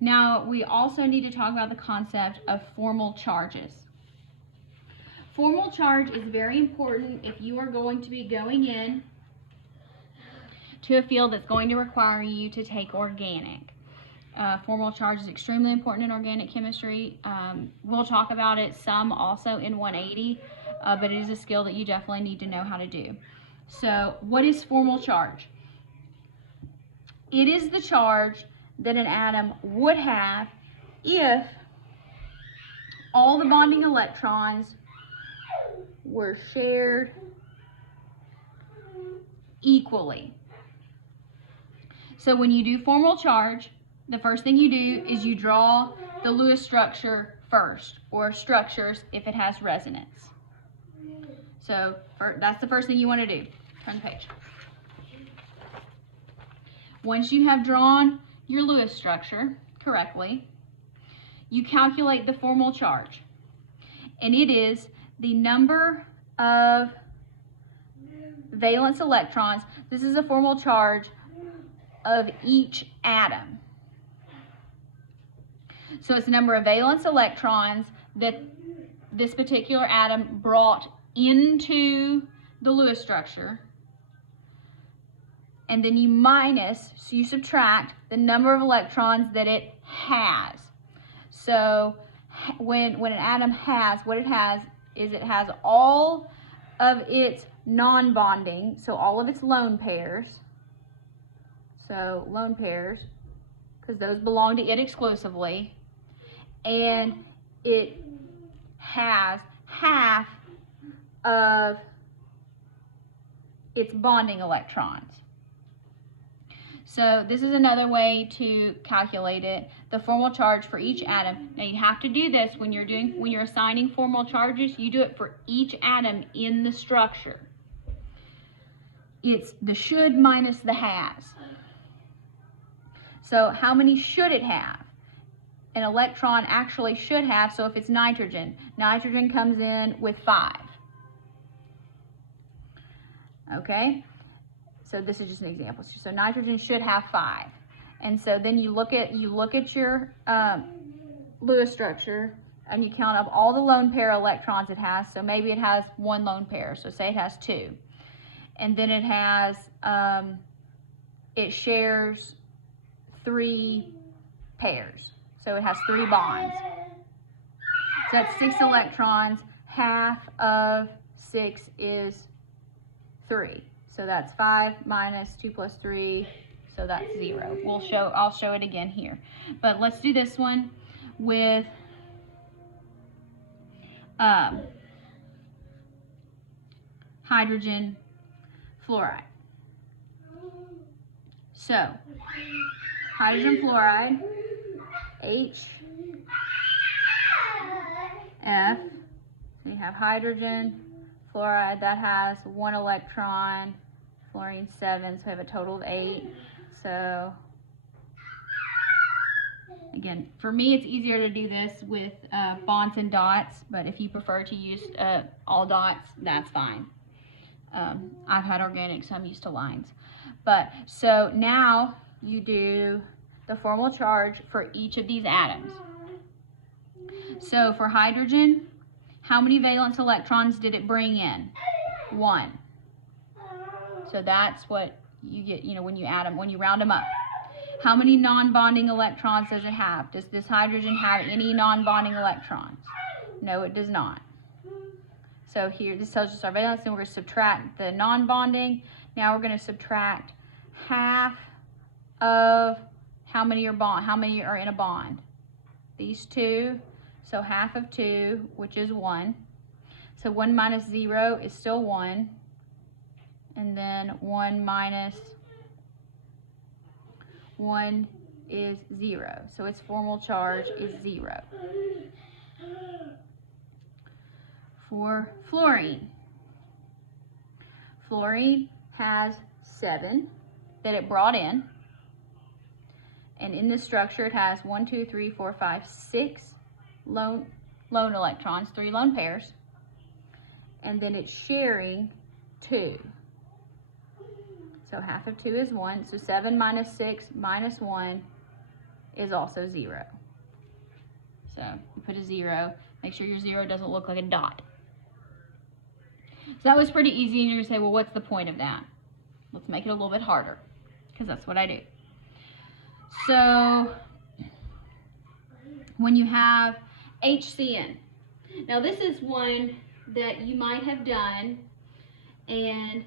Now, we also need to talk about the concept of formal charges. Formal charge is very important if you are going to be going in to a field that's going to require you to take organic. Formal charge is extremely important in organic chemistry. We'll talk about it some also in 180, but it is a skill that you definitely need to know how to do. So what is formal charge? It is the charge that an atom would have if all the bonding electrons were shared equally. So when you do formal charge, the first thing you do is you draw the Lewis structure first, or structures if it has resonance. So that's the first thing you want to do. Turn the page. Once you have drawn your Lewis structure correctly, you calculate the formal charge. And it is the number of valence electrons. This is a formal charge of each atom. So it's the number of valence electrons that this particular atom brought into the Lewis structure. And then you minus, so you subtract the number of electrons that it has. So when an atom has, what it has is it has all of its non-bonding, so all of its lone pairs. So lone pairs, because those belong to it exclusively. And it has half of its bonding electrons. So this is another way to calculate it, the formal charge for each atom. Now you have to do this when you're assigning formal charges, you do it for each atom in the structure. It's the should minus the has. So how many should it have? An electron actually should have, so if it's nitrogen, nitrogen comes in with 5. Okay? So this is just an example. So nitrogen should have 5. And so then you look at your Lewis structure and you count up all the lone pair electrons it has. So maybe it has 1 lone pair. So say it has 2. And then it has, it shares 3 pairs. So it has 3 bonds. So that's 6 electrons. Half of 6 is 3. So that's 5 minus 2 plus 3, so that's 0. I'll show it again here. But let's do this one with hydrogen fluoride. So hydrogen fluoride, HF, so you have hydrogen fluoride, that has 1 electron, fluorine 7, so we have a total of 8. So again, for me it's easier to do this with bonds and dots, but if you prefer to use all dots, that's fine. I've had organic, so I'm used to lines. But so now you do the formal charge for each of these atoms. So for hydrogen, how many valence electrons did it bring in? 1. So that's what you get, when you add them, when you round them up. How many non-bonding electrons does it have? Does this hydrogen have any non-bonding electrons? No, it does not. So here, this tells us our valence, and we're going to subtract the non-bonding. Now we're going to subtract half of how many are in a bond? These 2. So half of 2, which is 1. So 1 minus 0 is still 1. And then 1 minus 1 is 0. So its formal charge is 0. For fluorine. Fluorine has 7 that it brought in. And in this structure it has 1, 2, 3, 4, 5, 6 lone electrons, 3 lone pairs. And then it's sharing 2. So half of 2 is 1. So 7 minus 6 minus 1 is also 0. So you put a 0. Make sure your 0 doesn't look like a dot. So that was pretty easy, and you're gonna say, well, what's the point of that? Let's make it a little bit harder, because that's what I do. So when you have HCN, now this is one that you might have done, and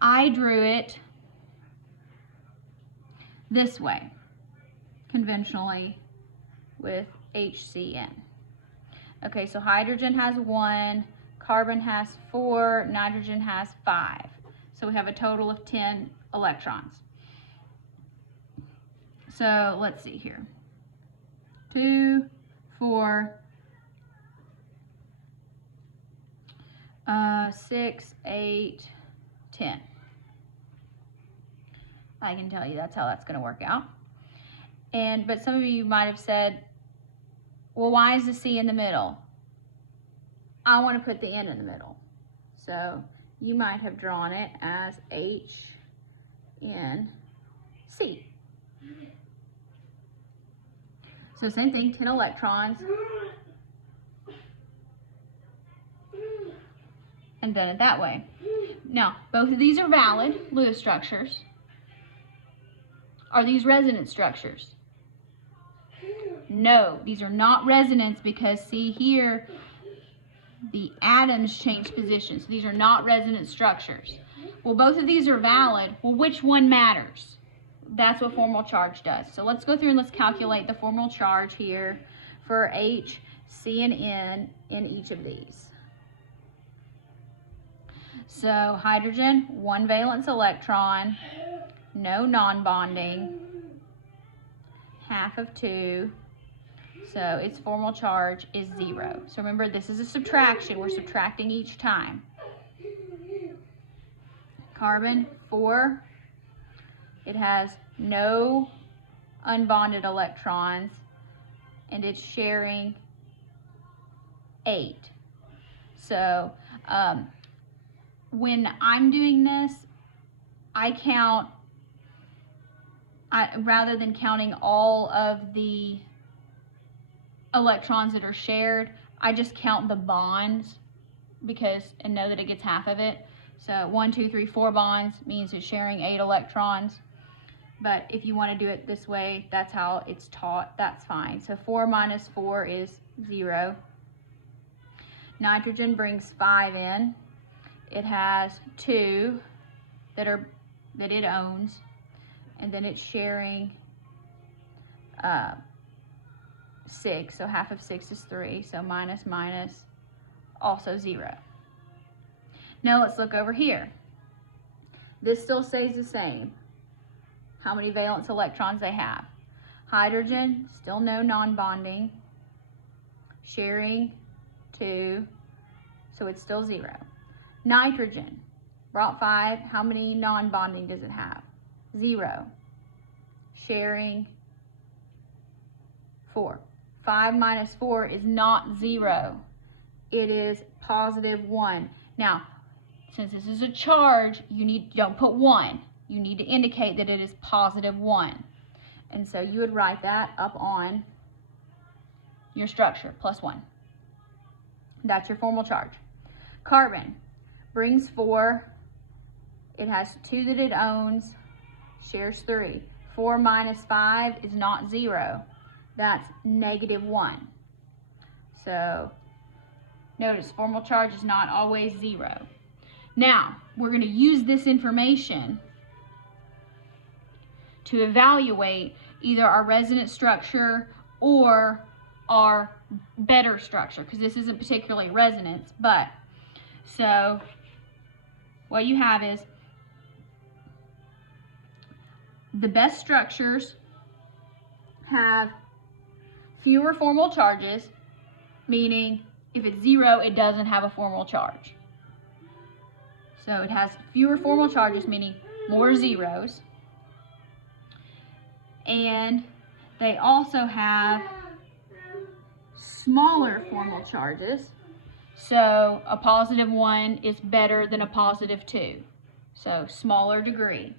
I drew it this way, conventionally, with HCN. Okay, so hydrogen has 1, carbon has 4, nitrogen has 5. So we have a total of 10 electrons. So let's see here. 2, 4, 6, 8, 10. I can tell you that's how that's going to work out. But some of you might have said, well, why is the C in the middle? I want to put the N in the middle. So you might have drawn it as H, N, C. So same thing, 10 electrons. And done it that way. Now, both of these are valid Lewis structures. Are these resonance structures? No, these are not resonance, because see here, the atoms change position. So these are not resonance structures. Well, both of these are valid. Well, which one matters? That's what formal charge does. So let's go through and let's calculate the formal charge here for H, C, and N in each of these. So hydrogen, 1 valence electron, no non-bonding, half of 2. So its formal charge is 0. So remember, this is a subtraction. We're subtracting each time. Carbon, 4. It has no unbonded electrons, and it's sharing 8. So when I'm doing this, I count, rather than counting all of the electrons that are shared, I just count the bonds and know that it gets half of it. So 1, 2, 3, 4 bonds means it's sharing 8 electrons. But if you want to do it this way, that's how it's taught, that's fine. So 4 minus 4 is 0. Nitrogen brings 5 in. It has 2 that it owns, and then it's sharing 6, so half of 6 is 3, so minus minus, also 0. Now let's look over here. This still stays the same. How many valence electrons they have? Hydrogen, still no non-bonding, sharing 2, so it's still 0. Nitrogen, brought 5, how many non-bonding does it have? 0. Sharing 4. 5 minus 4 is not 0. It is positive 1. Now, since this is a charge, don't put 1. You need to indicate that it is positive 1. And so you would write that up on your structure, +1. That's your formal charge. Carbon brings 4. It has 2 that it owns, shares 3. 4 minus 5 is not 0. That's -1. So notice formal charge is not always 0. Now, we're going to use this information to evaluate either our resonance structure or our better structure, because this isn't particularly resonance, but so what you have is the best structures have fewer formal charges, meaning if it's 0, it doesn't have a formal charge. So it has fewer formal charges, meaning more zeros. And they also have smaller formal charges. So a +1 is better than a +2. So smaller degree.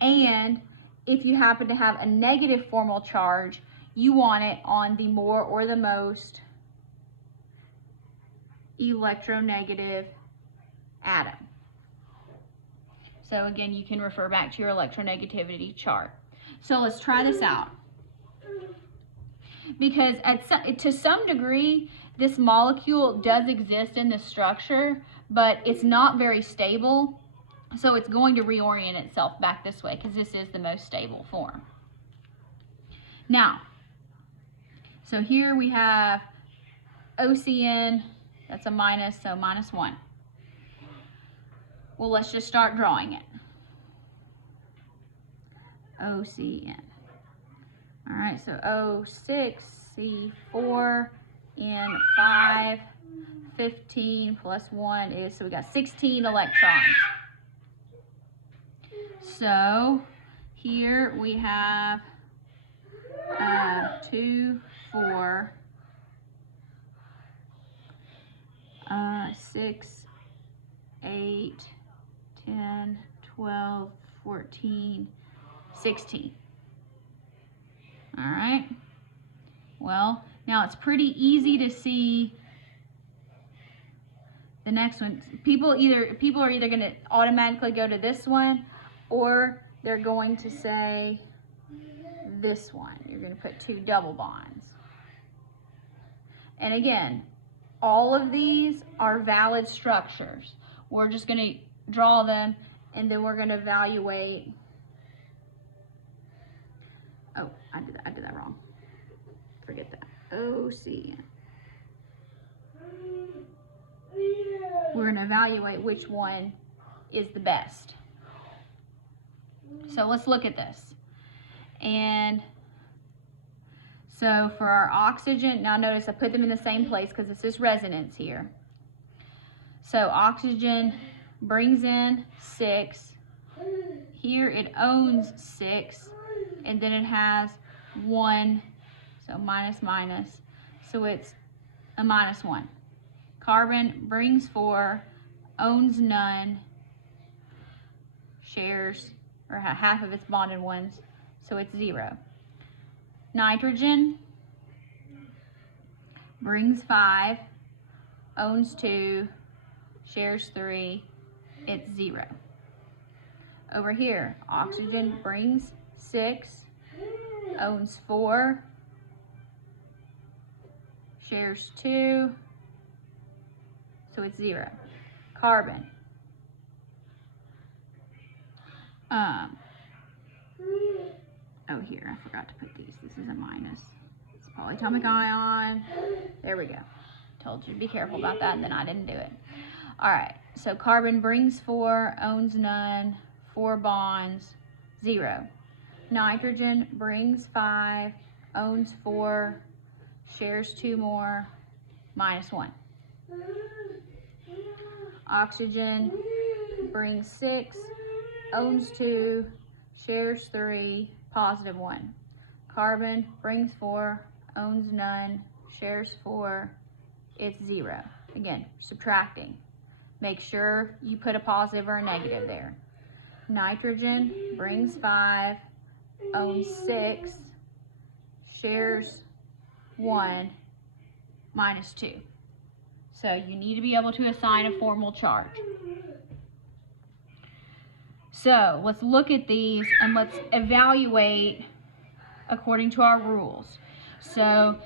And if you happen to have a negative formal charge, you want it on the more or the most electronegative atom. So again, you can refer back to your electronegativity chart. So let's try this out. Because to some degree, this molecule does exist in the structure, but it's not very stable. So it's going to reorient itself back this way because this is the most stable form. Now, so here we have OCN, that's a minus, so -1. Well, let's just start drawing it. OCN. All right, so O6, C4, N5, 15 plus 1 is, so we got 16 electrons. So here we have 2, 4, 6, 8, 10, 12, 14, 16. All right. Well, now it's pretty easy to see the next one. People are either going to automatically go to this one, or they're going to say this one. You're going to put 2 double bonds. And again, all of these are valid structures. We're just going to draw them, and then we're going to evaluate. Oh, I did that wrong. Forget that. OCN. We're going to evaluate which one is the best. So let's look at this. And so for our oxygen, now notice I put them in the same place because this is resonance here. So oxygen brings in 6. Here it owns 6. And then it has 1. So minus, minus. So it's a -1. Carbon brings 4, owns none, shares, or half of its bonded ones, so it's 0. Nitrogen brings 5, owns 2, shares 3, it's 0. Over here, oxygen brings 6, owns 4, shares 2, so it's 0. Carbon. Oh, here, I forgot to put these. This is a minus. It's a polyatomic ion. There we go. Told you to be careful about that, and then I didn't do it. All right, so carbon brings 4, owns none, 4 bonds, 0. Nitrogen brings 5, owns 4, shares 2 more, -1. Oxygen brings 6, owns 2, shares 3, +1. Carbon brings 4, owns none, shares 4, it's 0. Again, subtracting. Make sure you put a positive or a negative there. Nitrogen brings 5, owns 6, shares 1, -2. So you need to be able to assign a formal charge. So let's look at these and let's evaluate according to our rules. So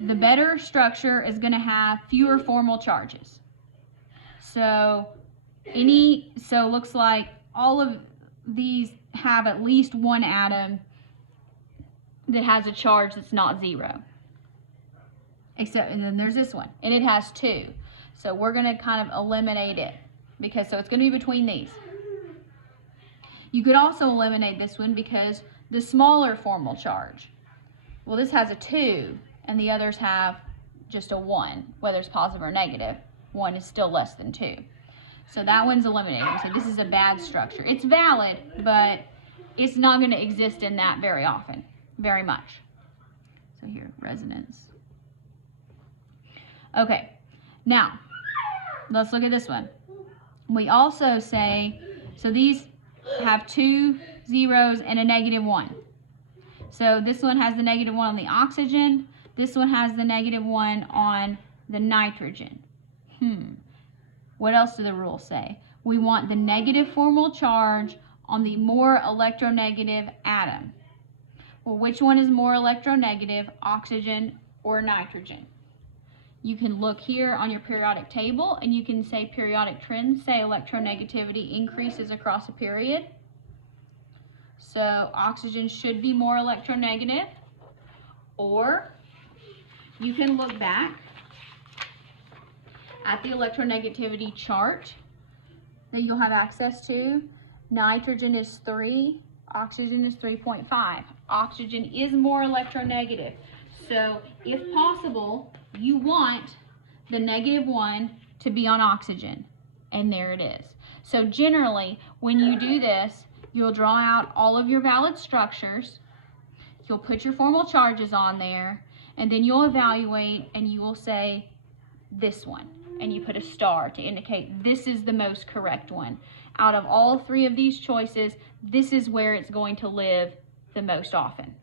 the better structure is going to have fewer formal charges. So it looks like all of these have at least one atom that has a charge that's not 0. And then there's this one, and it has 2. So we're going to kind of eliminate it so it's going to be between these. You could also eliminate this one because the smaller formal charge, well, this has a 2 and the others have just a 1, whether it's positive or negative. 1 is still less than 2. So that one's eliminated. So this is a bad structure. It's valid, but it's not going to exist in that very often, very much. So here, resonance. Okay, now let's look at this one. We also say, so these have 2 zeros, and a -1. So this one has the -1 on the oxygen. This one has the -1 on the nitrogen. What else do the rules say? We want the negative formal charge on the more electronegative atom. Well, which one is more electronegative, oxygen or nitrogen? You can look here on your periodic table and you can say periodic trends say electronegativity increases across a period. So oxygen should be more electronegative. Or you can look back at the electronegativity chart that you'll have access to. Nitrogen is 3, oxygen is 3.5. Oxygen is more electronegative. So if possible, you want the -1 to be on oxygen. And there it is. So generally, when you do this, you'll draw out all of your valid structures. You'll put your formal charges on there, and then you'll evaluate and you will say this one. And you put a star to indicate this is the most correct one. Out of all 3 of these choices, this is where it's going to live the most often.